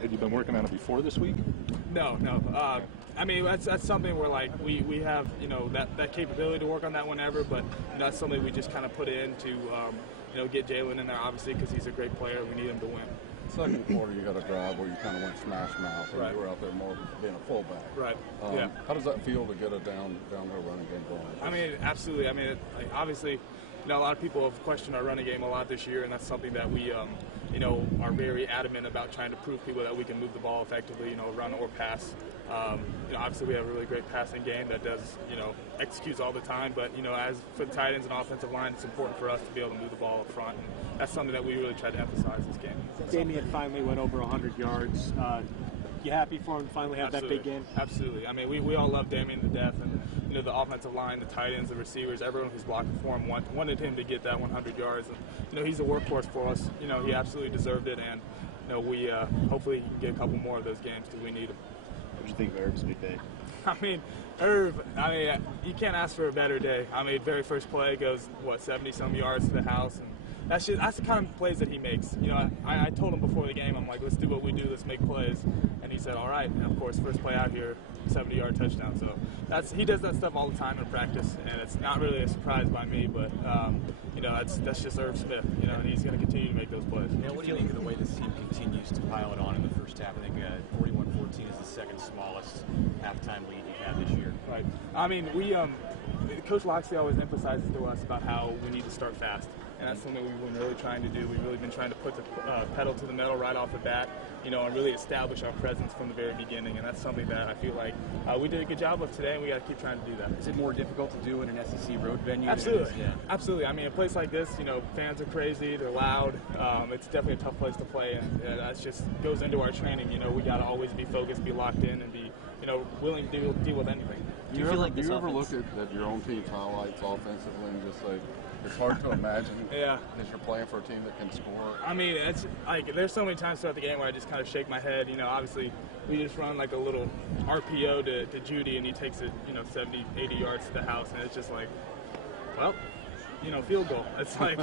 Had you been working on it before this week? No. I mean, that's something where like we have that capability to work on that whenever, but that's something we just kind of put in to get Jalen in there, obviously, because he's a great player. We need him to win. Second quarter, you got a drive where you kind of went smash mouth, and right. you were out there more being a fullback. Right. How does that feel to get a down there running game going? I mean, absolutely. I mean, obviously, a lot of people have questioned our running game a lot this year, and that's something that we, are very adamant about trying to prove people that we can move the ball effectively, run or pass. Obviously, we have a really great passing game that does, executes all the time. But, as for the tight ends and offensive line, it's important for us to be able to move the ball up front. And that's something that we really try to emphasize this game. Damian finally went over 100 yards. You happy for him to finally have Absolutely. that big game? Absolutely. I mean, we all love Damian to death, and the offensive line, the tight ends, the receivers, everyone who's blocking for him wanted him to get that 100 yards. And he's a workhorse for us. He absolutely deserved it, and we hopefully can get a couple more of those games because we need him. What do you think of Herb's big day? I mean, Herb, you can't ask for a better day. I mean, very first play goes 70-some yards to the house, and that's the kind of plays that he makes. I told him before the game, I'm like, let's do what we do, let's make plays. And he said, all right. And of course, first play out here, 70-yard touchdown. So he does that stuff all the time in practice, and it's not really a surprise by me, but that's just Herb Smith. And he's going to continue to make those plays. What do you think of the way this team continues to pile it on in the first half? I think 41-14 is the second smallest halftime lead you've had this year. Right. I mean, Coach Loxley always emphasizes to us about how we need to start fast. And that's something we've been really trying to do. We've really been trying to put the pedal to the metal right off the bat, and really establish our presence from the very beginning. And that's something that I feel like we did a good job of today, and we got to keep trying to do that. Is it more difficult to do in an SEC road venue? Absolutely. Absolutely. I mean, a place like this, fans are crazy, they're loud. It's definitely a tough place to play, and that just goes into our training. We got to always be focused, be locked in, and be willing to deal with anything. Do you ever look at your own team's highlights offensively and just say, it's hard to imagine that you're playing for a team that can score? I mean, it's like there's so many times throughout the game where I just kind of shake my head. Obviously we just run like a little RPO to Judy, and he takes it 70, 80 yards to the house, and it's just like, well, field goal. It's like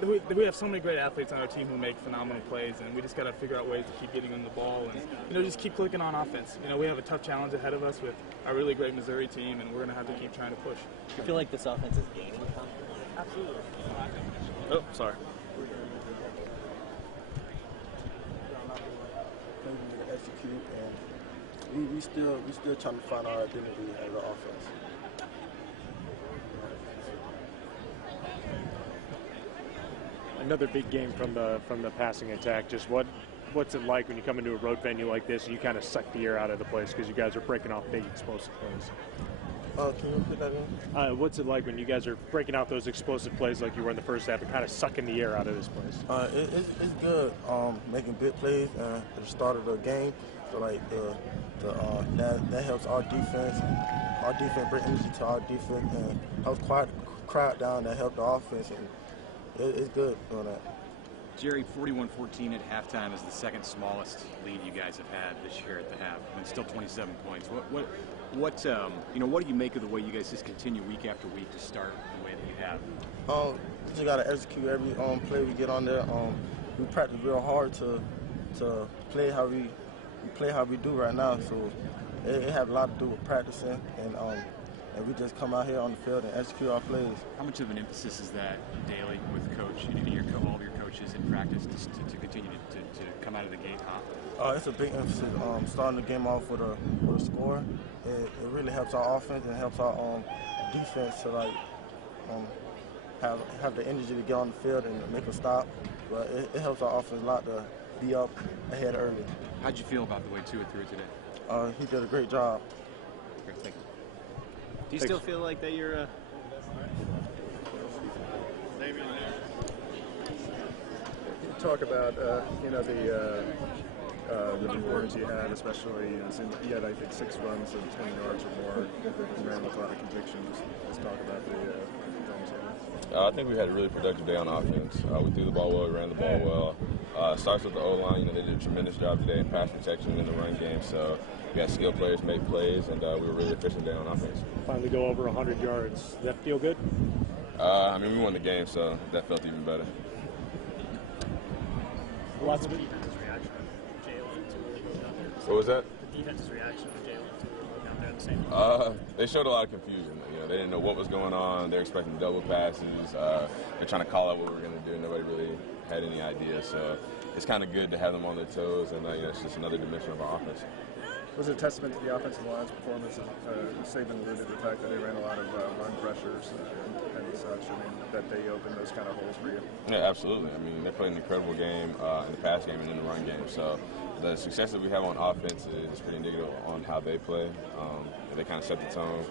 we have so many great athletes on our team who make phenomenal plays, and we just got to figure out ways to keep getting them the ball and just keep clicking on offense. We have a tough challenge ahead of us with a really great Missouri team, and we're going to have to keep trying to push. Do you feel like this offense is gaining confidence? Absolutely. Oh, sorry. To execute, and we still trying to find our identity as an offense. Another big game from the passing attack. Just what's it like when you come into a road venue like this and you kind of suck the air out of the place because you guys are breaking off big explosive plays? Can you put that in? What's it like when you guys are breaking out those explosive plays like you were in the first half and kind of sucking the air out of this place? It's good. Making big plays at the start of the game. So like that helps our defense. Our defense bring energy to our defense and helps quiet the crowd down. That help the offense, and it's good doing that. Jerry, 41-14 at halftime is the second smallest lead you guys have had this year at the half, and still 27 points. What do you make of the way you guys just continue week after week to start the way that you have? We just gotta execute every play we get on there. We practice real hard to play how we do right now. So it has a lot to do with practicing, and we just come out here on the field and execute our plays. How much of an emphasis is that daily with Coach and all of your coaches in practice to continue to come out of the gate hot? It's a big emphasis. Starting the game off with a score, it really helps our offense and helps our defense to have the energy to get on the field and make a stop. But it helps our offense a lot to be up ahead early. How'd you feel about the way Tua threw today? He did a great job. Great, thank you. Do you still feel like that you're Talk about the rewards you had, especially you had I think 6 runs of 20 yards or more, and ran with a lot of conviction. Just talk about the things. I think we had a really productive day on offense. We threw the ball well, we ran the ball well. Starts with the O-line. They did a tremendous job today in pass protection in the run game. So we got skilled players make plays, and we were really efficient today on offense. Finally go over 100 yards. Does that feel good? We won the game, so that felt even better. Lots of defense's reaction to Jalen What was that? The defense's reaction to Jalen out there at the same time. They showed a lot of confusion. You know, they didn't know what was going on. They're expecting double passes. They're trying to call out what we were going to do. Nobody really had any idea. So it's kind of good to have them on their toes, and you know, it's just another dimension of our offense. Was it a testament to the offensive line's performance? Saban alluded to the fact that they ran a lot of run pressures and such. I mean, that they opened those kind of holes for you. Yeah, absolutely. I mean, they played an incredible game in the pass game and in the run game. So the success that we have on offense is pretty indicative on how they play. They kind of set the tone,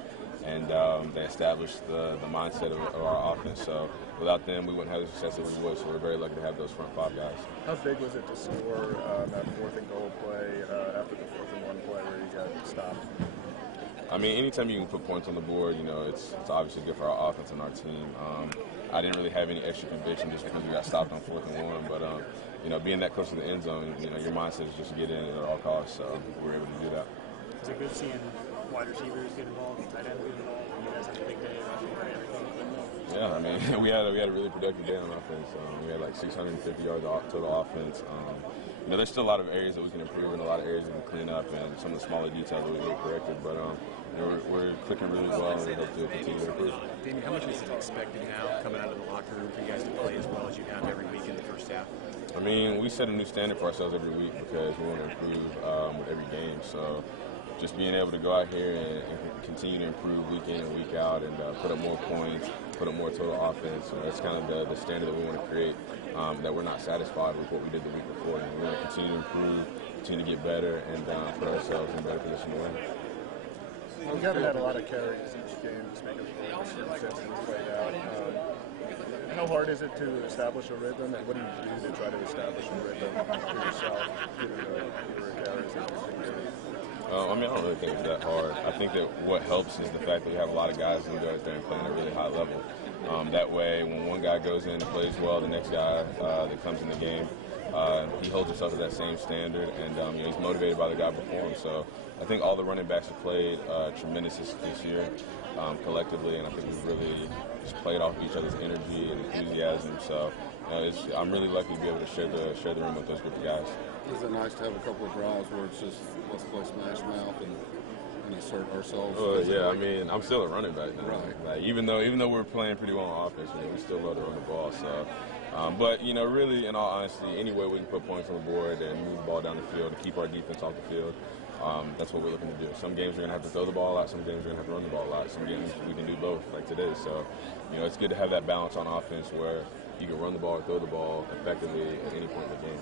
and they established the mindset of our offense. So without them, we wouldn't have the success that we would. So we're very lucky to have those front five guys. How big was it to score that 4th and goal play after the 4th and 1 play where you got stopped? I mean, anytime you can put points on the board, you know, it's obviously good for our offense and our team. I didn't really have any extra conviction just because we got stopped on 4th and 1, but you know, being that close to the end zone, you know, your mindset is just to get in at all costs. So we were able to do that. Is it good seeing wide receivers get involved, tight ends get involved? You guys had a big day rushing for everything. Yeah, I mean, we had a really productive day on offense. We had like 650 yards total offense. You know, there's still a lot of areas that we can improve and a lot of areas that we can clean up and some of the smaller details that we get corrected. But you know, we're clicking really well, and we hope to continue to improve. Damien, how much is it expected now coming out of the locker room for you guys to play as well as you have every week in the first half? I mean, we set a new standard for ourselves every week because we want to improve with every game. So just being able to go out here and continue to improve week in and week out and put up more points, put up more total offense. So that's kind of the standard that we want to create, that we're not satisfied with what we did the week before. And we want to continue to improve, continue to get better, and put ourselves in a better position to win. Well, we haven't had a lot of carries each game just because of the circumstances we played out. How hard is it to establish a rhythm, and what do you do to try to establish a rhythm for yourself through the carries that you do? I mean, I don't really think it's that hard. I think that what helps is the fact that we have a lot of guys who go out there and play at a really high level. That way, when one guy goes in and plays well, the next guy that comes in the game, he holds himself to that same standard, and you know, he's motivated by the guy before him. So I think all the running backs have played tremendous this year collectively, and I think we've really just played off of each other's energy and enthusiasm. So I'm really lucky to be able to share the room with those group of guys. Is it nice to have a couple of drives where it's just let's play smash mouth and assert ourselves? Yeah, I mean, I'm still a running back now. Right. Like, even though we're playing pretty well on offense, you know, we still love to run the ball. So, but you know, really, in all honesty, any way we can put points on the board and move the ball down the field and keep our defense off the field, that's what we're looking to do. Some games we're gonna have to throw the ball out. Some games we're gonna have to run the ball out. Some games we can do both, like today. So, you know, it's good to have that balance on offense where you can run the ball or throw the ball effectively at any point in the game.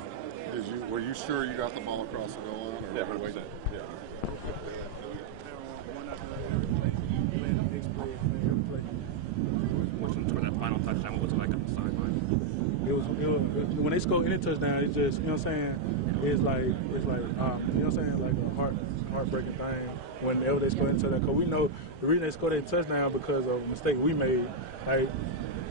Were you sure you got the ball across the goal line? Yeah, 100%. Yeah. For that final touchdown, what was it like on the sideline? It was when they score any touchdown, it's just, you know what I'm saying, it's like you know what I'm saying, like a heartbreaking thing whenever they score any touchdown. Because we know the reason they score that touchdown because of a mistake we made. Like,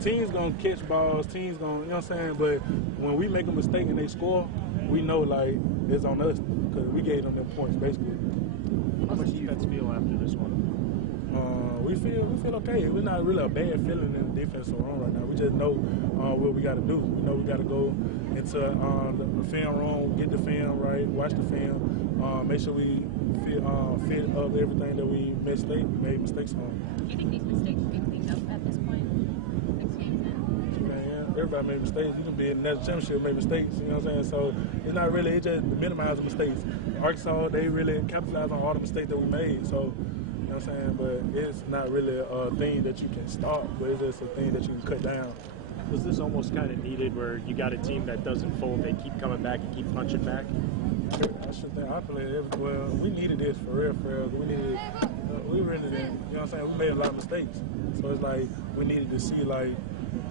teams gonna catch balls, teams gonna, you know what I'm saying, but when we make a mistake and they score, we know like it's on us because we gave them points basically. How much do you guys feel after this one? We feel okay. We're not really a bad feeling in the defensive run right now. We just know what we got to do. We know we got to go into the film room, get the film right, watch the film, make sure we fit up everything that we made mistakes on. Do you think these mistakes will be cleaned up at this point? 6 games in? Man, everybody made mistakes. You can be in another championship, make mistakes. You know what I'm saying? So it's not really. It's just minimizing mistakes. Arkansas, they really capitalized on all the mistakes that we made. So. You know what I'm saying? But it's not really a thing that you can stop, but it's just a thing that you can cut down. Was this almost kind of needed where you got a team that doesn't fold, they keep coming back and keep punching back? I should think I played well, we needed this for real. We needed we really didn't, you know what I'm saying? We made a lot of mistakes. So it's like we needed to see, like,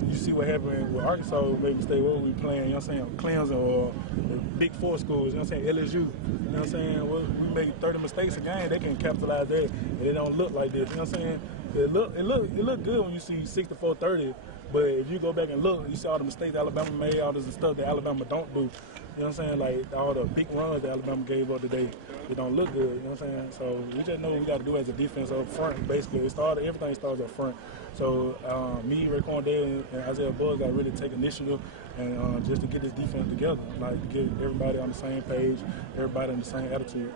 you see what happened with Arkansas, made mistake, what were we playing, you know what I'm saying, Clemson or the Big Four schools, you know what I'm saying, LSU, you know what I'm saying, well, we made 30 mistakes a game, they can capitalize that, and they don't look like this, you know what I'm saying. It look good when you see 64-30, but if you go back and look, you see all the mistakes Alabama made, all this stuff that Alabama don't do. You know what I'm saying? Like, all the big runs that Alabama gave up today, it don't look good, you know what I'm saying? So we just know what we got to do as a defense up front, basically. Everything starts up front. So me, Raekwon Davis, and Isaiah Bugs got to really take initiative and just to get this defense together, like to get everybody on the same page, everybody in the same attitude.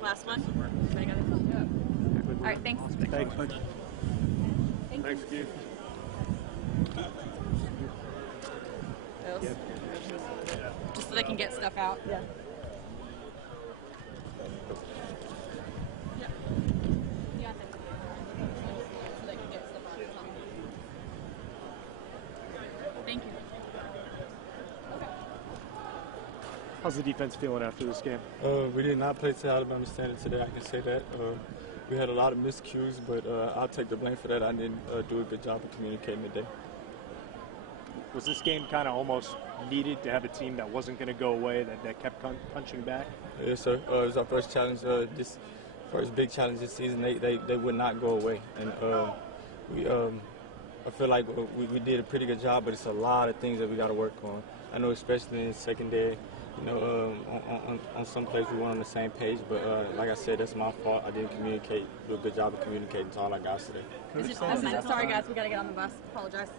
Last one. All right, thanks. Thanks. Thanks, Keith. Just so they can get stuff out. Yeah. Thank you. How's the defense feeling after this game? We did not play to Alabama standard today, I can say that. We had a lot of miscues, but I'll take the blame for that. I didn't do a good job of communicating today. Was this game kind of almost needed to have a team that wasn't going to go away, that kept punching back? Yes, sir. It was our first challenge, this first big challenge this season. They would not go away. And I feel like we did a pretty good job, but it's a lot of things that we got to work on. I know especially in secondary, you know, on some plays we weren't on the same page, but like I said, that's my fault. I didn't do a good job of communicating to all our guys today. Sorry, guys, we got to get on the bus. Apologize.